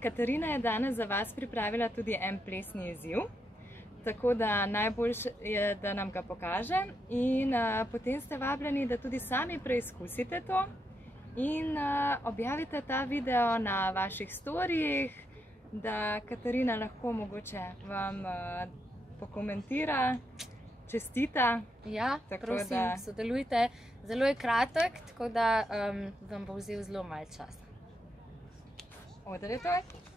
Katarina je danes za vas pripravila tudi en plesni izziv, tako da najboljše je, da nam ga pokaže in potem ste vabljeni, da tudi sami preizkusite to in objavite ta video na vaših storijih, da Katarina lahko mogoče vam pokomentira, čestita. Ja, prosim, sodelujte. Zelo je kratek, tako da vam bo vzel zelo malo časa. Oder je to?